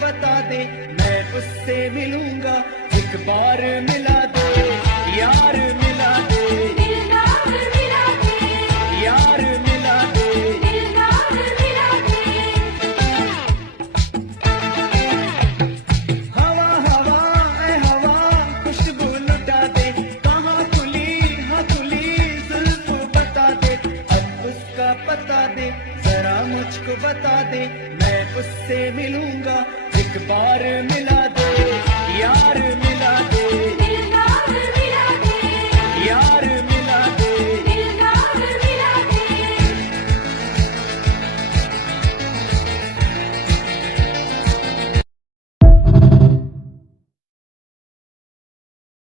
बता दे, मैं उससे मिलूंगा, एक बार मिला दे, यार मिला दे, दिलदार मिला दे, यार मिला दे। दिलदार मिला दे। हवा हवा ऐ हवा खुशबू लुटा दे, कहाँ खुली हाँ खुली जुल्फ बता दे, अब उसका पता दे, जरा मुझको बता दे, मैं उससे मिलूंगा, एक बार मिला